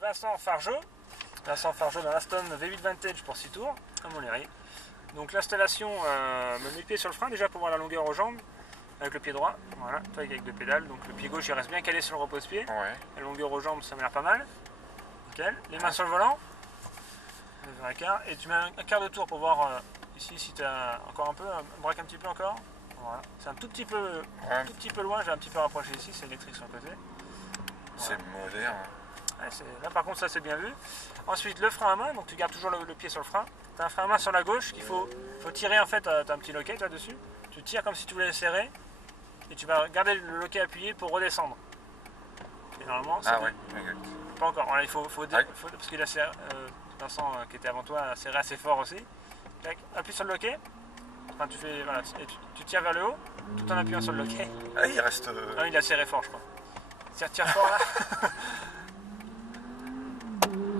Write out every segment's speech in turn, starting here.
Vincent Fargeau. Vincent Fargeau dans l'Aston V8 Vantage pour 6 tours, comme on les Donc l'installation, me met le pied sur le frein déjà pour voir la longueur aux jambes, avec le pied droit, voilà, toi avec deux pédales, donc le pied gauche il reste bien calé sur le repose-pied, Ouais. la longueur aux jambes ça m'a l'air pas mal, nickel, les mains sur le volant, et tu mets un quart de tour pour voir ici si tu as encore un peu, braque un petit peu encore, voilà, c'est un tout petit peu loin, j'ai un petit peu rapproché ici, c'est électrique sur le côté. C'est moderne. Ouais, là par contre ça c'est bien vu. Ensuite le frein à main, donc tu gardes toujours le pied sur le frein. Tu as un frein à main sur la gauche qu'il faut tirer en fait, tu as un petit loquet là-dessus. Tu tires comme si tu voulais le serrer et tu vas garder le loquet appuyé pour redescendre. Et normalement Ah ouais, pas encore, voilà, il faut parce qu'il a serré, Vincent qui était avant toi a serré assez fort aussi. Tac, appuie sur le loquet. Enfin, tu fais, voilà, et tu tires vers le haut tout en appuyant sur le loquet. Ah il reste... Ah, il a serré fort je crois. Tire fort là.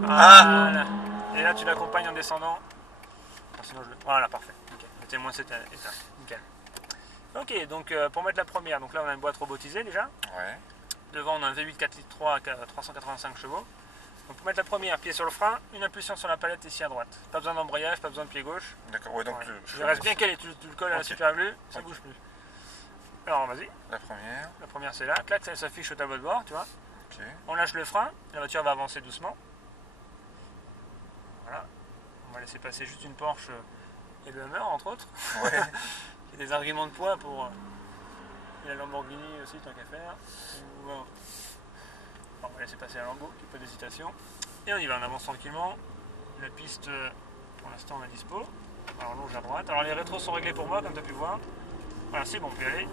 Voilà. Et là tu l'accompagnes en descendant. Sinon voilà, parfait. Okay. Le témoin s'est éteint. Nickel. Ok, donc pour mettre la première, donc là on a une boîte robotisée déjà. Ouais. Devant on a un V8 4 litres 3 à 385 chevaux. Donc pour mettre la première, pied sur le frein, une impulsion sur la palette ici à droite. Pas besoin d'embrayage, pas besoin de pied gauche. D'accord, ouais, donc ouais. Il reste bien calé, tu le colles à la super glue, ça bouge plus. Alors vas-y. La première. La première c'est là, clac, ça s'affiche au tableau de bord, tu vois. Okay. On lâche le frein, la voiture va avancer doucement. Voilà. On va laisser passer juste une Porsche et le Hummer entre autres. Ouais. Il y a des arguments de poids pour la Lamborghini aussi tant qu'à faire. Bon. On va laisser passer la Lambo, qui pas d'hésitation. Et on y va, on avance tranquillement. La piste pour l'instant on est dispo. Alors longe à droite. Alors les rétros sont réglés pour moi comme tu as pu voir. Voilà, c'est bon, on peut y aller.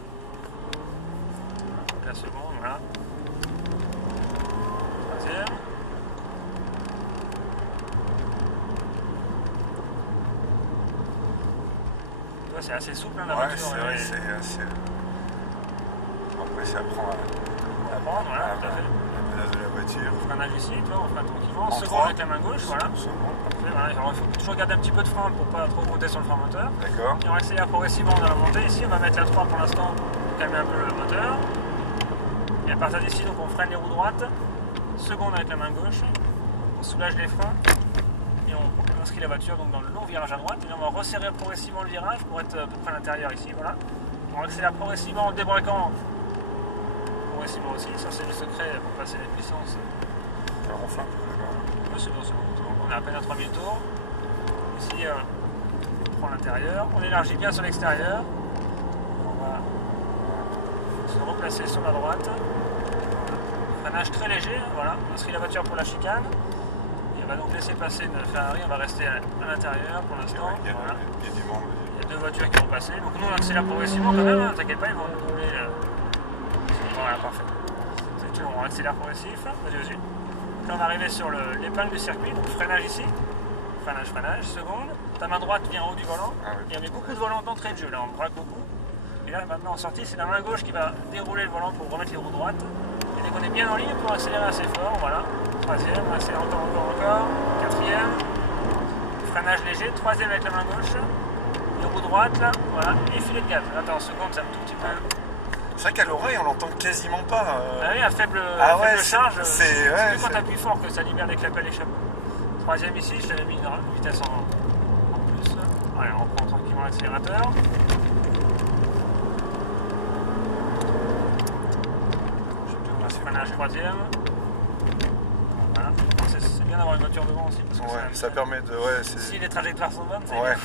La seconde, voilà. Troisième. C'est assez souple hein, la voiture. C'est vrai, c'est assez... Après ça apprend à prendre, voilà, tout à fait. La menace de la voiture. Freinage ici, tu vois, on freine tranquillement. Second avec la main gauche, voilà. Parfait, voilà. Alors, il faut toujours garder un petit peu de frein pour pas trop compter sur le frein moteur. D'accord. Et on accélère progressivement dans la montée. Ici, on va mettre la 3 pour l'instant pour calmer un peu le moteur. Et à partir d'ici, donc on freine les roues droites. Seconde avec la main gauche. On soulage les freins. Et on inscrit la voiture donc dans le long virage à droite. Et là, on va resserrer progressivement le virage pour être à peu près à l'intérieur ici, voilà. On accélère progressivement en débraquant progressivement aussi. Ça, c'est le secret pour passer les puissances. Alors enfin, oui, c'est bon. On est à peine à 3000 tours. Ici, on prend l'intérieur. On élargit bien sur l'extérieur. On va se replacer sur la droite. Freinage très léger, voilà. On inscrit la voiture pour la chicane. Et on va donc laisser passer une Ferrari. On va rester à l'intérieur pour l'instant. Il y a du monde. Il y a deux voitures qui vont passer. Donc nous, on accélère progressivement quand même. Hein. T'inquiète pas, ils vont nous doubler. Voilà, parfait. C'est tout, on accélère progressif. Vas-y. Là, on va arriver sur l'épingle du circuit, donc freinage ici. Freinage, seconde. Ta main droite vient en haut du volant. Ah, oui. Il y avait beaucoup de volants d'entrée de jeu, là, on braque beaucoup. Et là, maintenant, en sortie, c'est la main gauche qui va dérouler le volant pour remettre les roues droites. Et dès qu'on est bien en ligne, pour accélérer assez fort, voilà. Troisième, on accélère encore. Quatrième. Freinage léger, troisième avec la main gauche. Les roues droites, là, voilà. Et filet de gaz. Attends, en seconde, c'est un tout petit peu. C'est vrai qu'à l'oreille, on l'entend quasiment pas. Ah oui, à faible charge, c'est quand tu appuies fort que ça libère des clapets à l'échappement. Troisième ici, je t'avais mis une vitesse en plus. Allez, on prend tranquillement l'accélérateur. Freinage troisième. Voilà. C'est bien d'avoir une voiture devant aussi. Parce que ça permet de... Ouais, si les trajectoires sont bonnes, c'est ouais.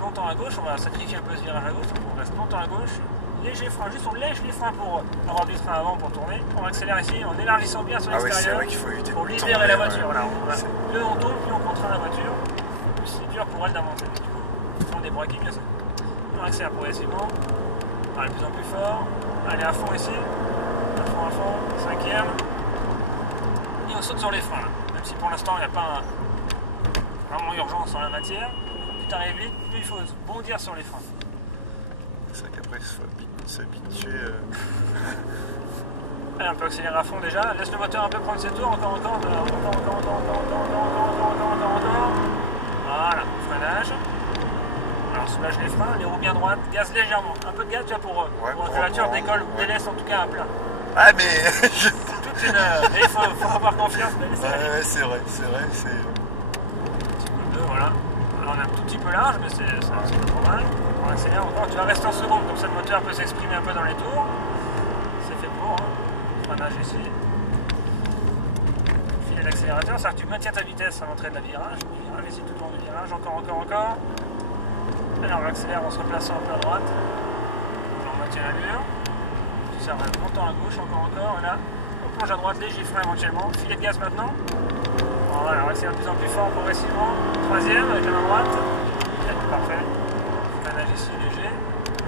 Longtemps à gauche, on va sacrifier un peu ce virage à gauche, donc on reste longtemps à gauche, léger frein, juste on lèche les freins pour avoir du frein avant pour tourner, on accélère ici en élargissant bien sur l'extérieur pour libérer la voiture, voilà. Plus on tourne, plus on contraint la voiture, plus c'est dur pour elle d'avancer, du coup on débraque bien sûr. On accélère progressivement, on va de plus en plus fort, allez à fond ici, à fond, cinquième, et on saute sur les freins là, même si pour l'instant il n'y a pas vraiment urgence en la matière. T'arrives vite, puis il faut bondir sur les freins. C'est vrai qu'après, il faut s'habituer. Allez, on peut accélérer à fond déjà. Laisse le moteur un peu prendre ses tours. Encore. Voilà, freinage. Alors, soulage les freins, les roues bien droites, gaz légèrement. Un peu de gaz, tu vois, pour que la voiture décolle ou délaisse en tout cas à plat. Ah, mais. Toute une. Mais il faut avoir confiance. Ouais, c'est vrai. Petit coup de voilà. Alors on est un tout petit peu large, mais c'est pas trop mal. On accélère encore. Tu vas rester en seconde, comme ça le moteur peut s'exprimer un peu dans les tours. C'est fait pour. Freinage ici. Filer l'accélérateur, c'est-à-dire que tu maintiens ta vitesse à l'entrée de la virage. Ici tout le long du virage. Encore. Allez, on accélère en se replaçant un peu à droite. On maintient l'allure. Ça va longtemps à gauche, encore. Et là, on plonge à droite, léger frein éventuellement. Filet de gaz maintenant. Voilà, on accélère de plus en plus fort progressivement. Troisième avec la main droite. Parfait. Freinage ici léger.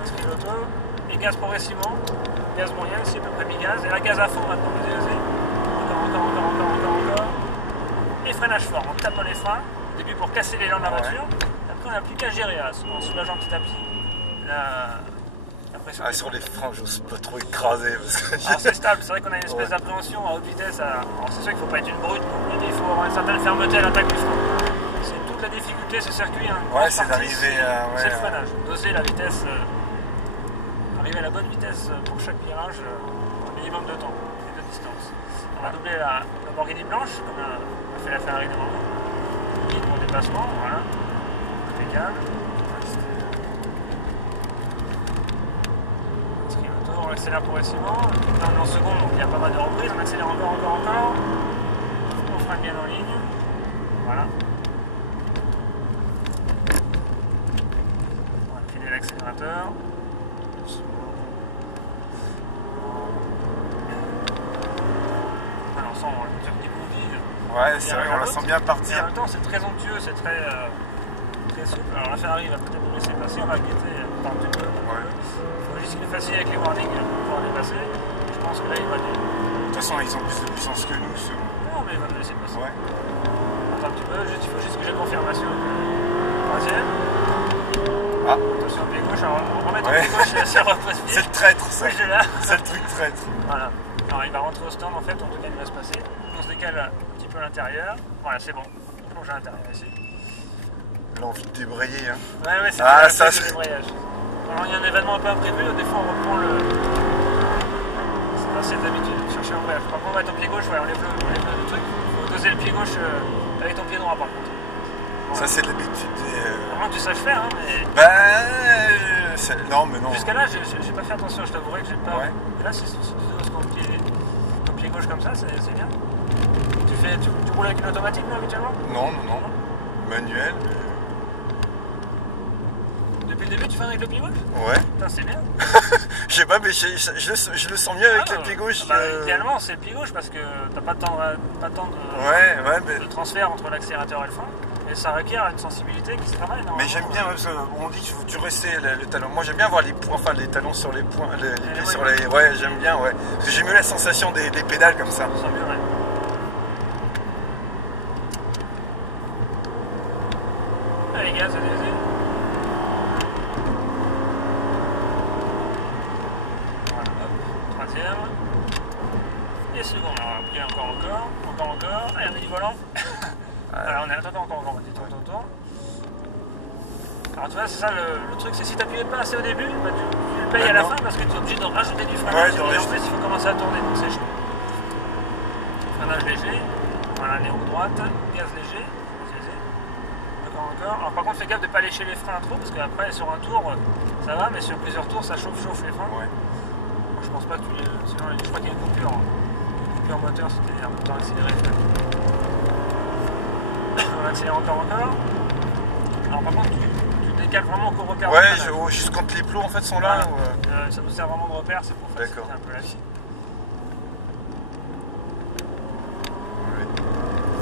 Inscrit l'auto. Et gaz progressivement. Gaz moyen ici, à peu près mi-gaz. Et là, gaz à fond maintenant, vous osez. Encore. Et freinage fort. On tape dans les freins. Au début pour casser l'élan de la voiture. Après, on n'a plus qu'à gérer en soulageant petit à petit la pression. Ah, sur les freins, j'ose pas trop écraser. Alors, c'est stable. C'est vrai qu'on a une espèce d'appréhension à haute vitesse. Alors, c'est sûr qu'il ne faut pas être une brute. Mais il faut avoir une certaine fermeté à l'attaque du frein. C'est toute la difficulté, ce circuit. C'est d'arriver à. C'est le freinage. Doser la vitesse. Arriver à la bonne vitesse pour chaque virage au minimum de temps et de distance. On va doubler la Lamborghini blanche, comme a fait la Ferrari devant nous. Guide pour déplacement, voilà. Impeccable. Inscrit l'auto, on accélère progressivement. Là on est en seconde, donc il y a pas mal de reprises. On accélère encore. On freine bien en ligne. Voilà. On va filer l'accélérateur. On sent la voiture qui bondit. Ouais, c'est vrai, on la sent bien partir. Et en même temps, c'est très onctueux, c'est très souple. Alors la Ferrari va peut-être nous laisser passer, on va guetter par un petit peu. Il faut juste qu'il est facile avec les warnings pour pouvoir dépasser. Je pense que là, il va aller. De toute façon, ils ont plus de puissance que nous. Non, mais il va nous laisser passer. Ouais. Attends un petit peu, il faut juste que j'ai confirmation. Troisième. Ah. Attention, pied gauche, alors on va remettre au pied gauche et ça repose pied. C'est le traître, ça. Oui, là. C'est le truc traître. Voilà. Alors il va rentrer au stand en fait, en tout cas il va se passer. On se décale un petit peu à l'intérieur. Voilà, c'est bon. On plonge à l'intérieur ici. L'envie de débrayer. Hein. Ouais, c'est le débrayage. Alors il y a un événement un peu imprévu, des fois on reprend le. C'est d'habitude, chercher un bref. Par contre on va être au pied gauche, on lève le truc. Il faut doser le pied gauche avec ton pied droit par contre. Bon. Ça c'est l'habitude des. À moins que tu saches faire, hein, mais. Non, mais non. Jusqu'à là, j'ai pas fait attention, je t'avouerai que j'ai pas. Ouais. Et là, si tu doses ton pied gauche comme ça, c'est bien. Tu roules avec une automatique, non, habituellement? Non. Manuel. Depuis le début, tu fais avec le pied gauche? Ouais. Putain, c'est bien. Je sais pas, mais je le sens mieux avec le pied gauche. Idéalement, c'est le pied gauche parce que t'as pas tant de transfert entre l'accélérateur et le frein. Et ça requiert une sensibilité qui se travaille. Mais j'aime bien, parce qu'on dit qu'il faut toujours rester le talon. Moi j'aime bien avoir les points, les talons sur les points, les pieds sur les. Ouais, j'aime bien, ouais. Parce que j'aime mieux la sensation des pédales comme ça. Ça sent mieux, ouais. Allez, gaz, allez. Voilà, hop, troisième. Et second, alors après encore. Allez, on est du volant. Alors on est attends, encore, on va dire tourne. Alors tu vois, c'est ça le truc, c'est si tu n'appuyais pas assez au début, bah, tu le payes à la fin parce que tu es obligé de rajouter du freinage. Et en plus il faut commencer à tourner, donc c'est chaud. Freinage léger, voilà, les roues droites, gaz léger, encore. Alors par contre fais gaffe de ne pas lécher les freins trop parce qu'après sur un tour ça va, mais sur plusieurs tours ça chauffe les freins. Ouais. Moi, je pense pas que tu les. Sinon je crois qu'il y a une coupure moteur, c'était en même temps accéléré. On accélère encore. Alors par contre tu décales vraiment au repère. Ouais, juste quand les plots en fait sont là. Voilà. Ça nous sert vraiment de repère, c'est pour faciliter un peu la vie.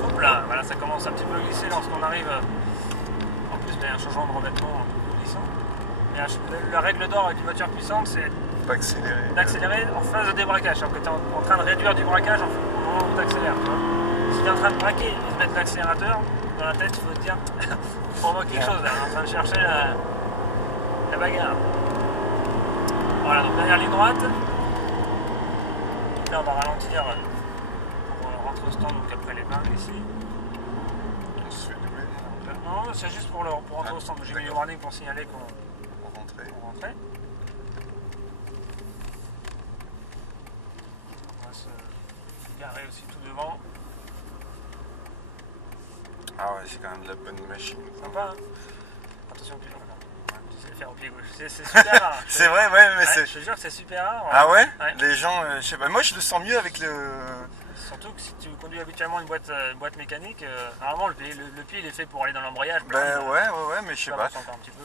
Hop là, voilà, ça commence un petit peu à glisser lorsqu'on arrive. En plus il y a un changement de revêtement un peu glissant. Mais la règle d'or avec une voiture puissante, c'est d'accélérer en phase de débraquage. Alors que tu es en train de réduire du braquage au moment où tu accélères. Si tu es en train de braquer et de mettre l'accélérateur, dans la tête, il faut te dire, il faut quelque chose là, on est en train de chercher la bagarre. Voilà, donc dernière ligne droite. Là, on va ralentir pour rentrer au stand, donc après les mains ici. On se fait doubler. Non, Non, c'est juste pour rentrer au centre. J'ai mis le warning pour signaler qu'on rentrait. On va se garer aussi tout devant. Ah ouais, c'est quand même de la bonne machine. Sympa, hein. Attention au pied droit. Tu sais le faire au pied gauche. C'est super rare. C'est vrai, ouais, mais c'est... Je te jure que c'est super rare. Ah ouais, les gens, je sais pas. Moi, je le sens mieux avec le... Surtout que si tu conduis habituellement une boîte mécanique, normalement le pied il est fait pour aller dans l'embrayage. Ben ouais, mais je sais pas. Encore un petit peu,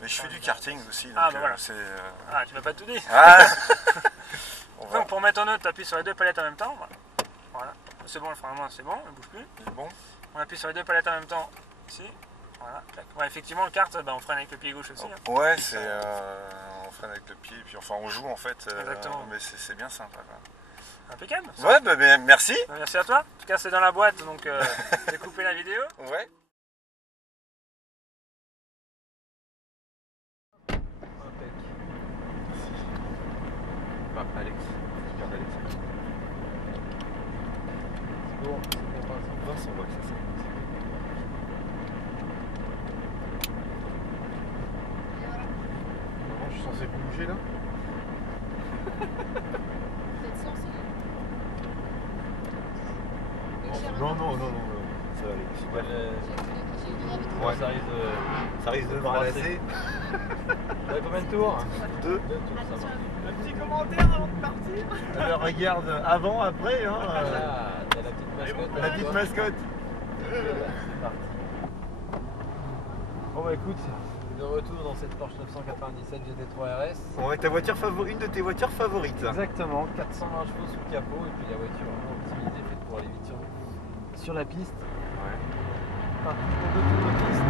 mais je fais du karting aussi, donc voilà. c'est... Ah, tu vas pas tout dire. Donc pour mettre en note, tu appuies sur les deux palettes en même temps. Voilà. C'est bon, le frein à main, c'est bon, il ne bouge plus. C'est bon. On appuie sur les deux palettes en même temps, ici. Voilà. Ouais, effectivement, le kart, on freine avec le pied gauche aussi. Hein. Ouais, on freine avec le pied, puis enfin on joue en fait. Exactement. Mais c'est bien sympa. Impeccable. Ouais, bah, merci. Merci à toi. En tout cas, c'est dans la boîte, donc j'ai coupé la vidéo. Ouais. Alex, regarde Alex. C'est bon, Vincent, ouais, c'est ça. Maman, je suis censé bouger là? Non, ça va aller. Super. Ouais. Ça risque de me ralasser. Vous avez combien de tours? 2. 2 tours, ça va. Un petit commentaire avant de partir. Alors regarde avant, après. Hein, t'as la petite mascotte. La petite mascotte. C'est parti. Bon bah écoute, de retour dans cette Porsche 997 GT3 RS. Ouais, ta voiture une de tes voitures favorites. Exactement, 420 chevaux sous le capot et puis la voiture vraiment optimisée, faite pour aller vite sur la piste. Ouais. Par contre, pour 2 tours de piste.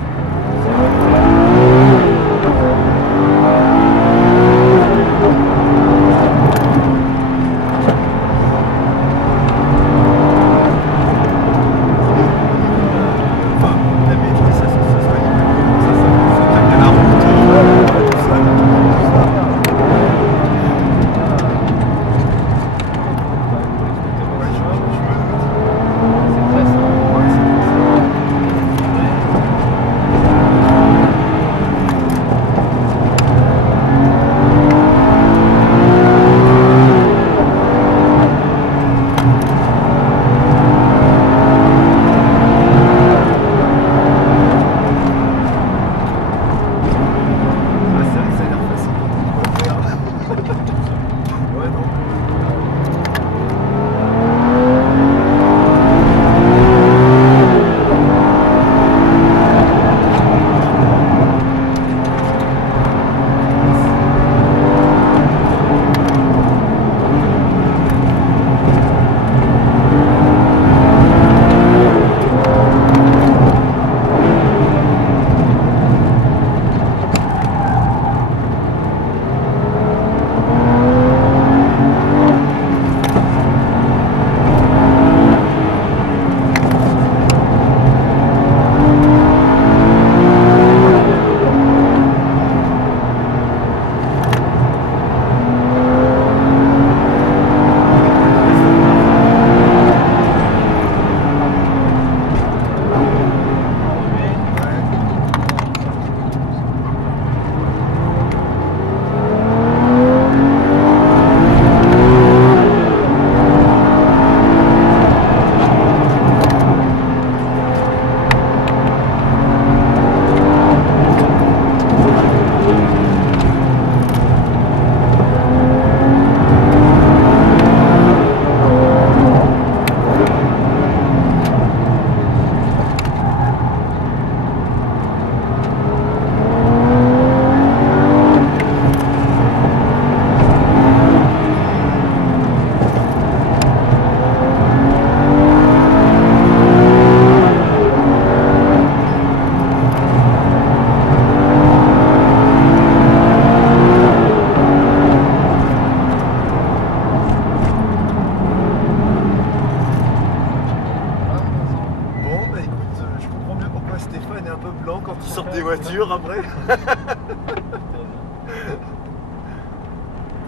voiture après. Ah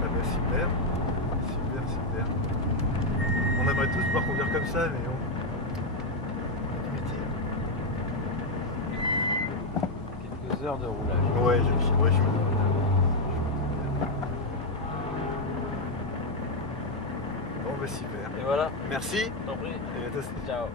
bah super, super. On aimerait tous pouvoir conduire comme ça, mais bon. heures de roulage. Ouais, je me dis. Bon, bah super. Et voilà. Merci. T'en prie. Et à toi aussi. Ciao.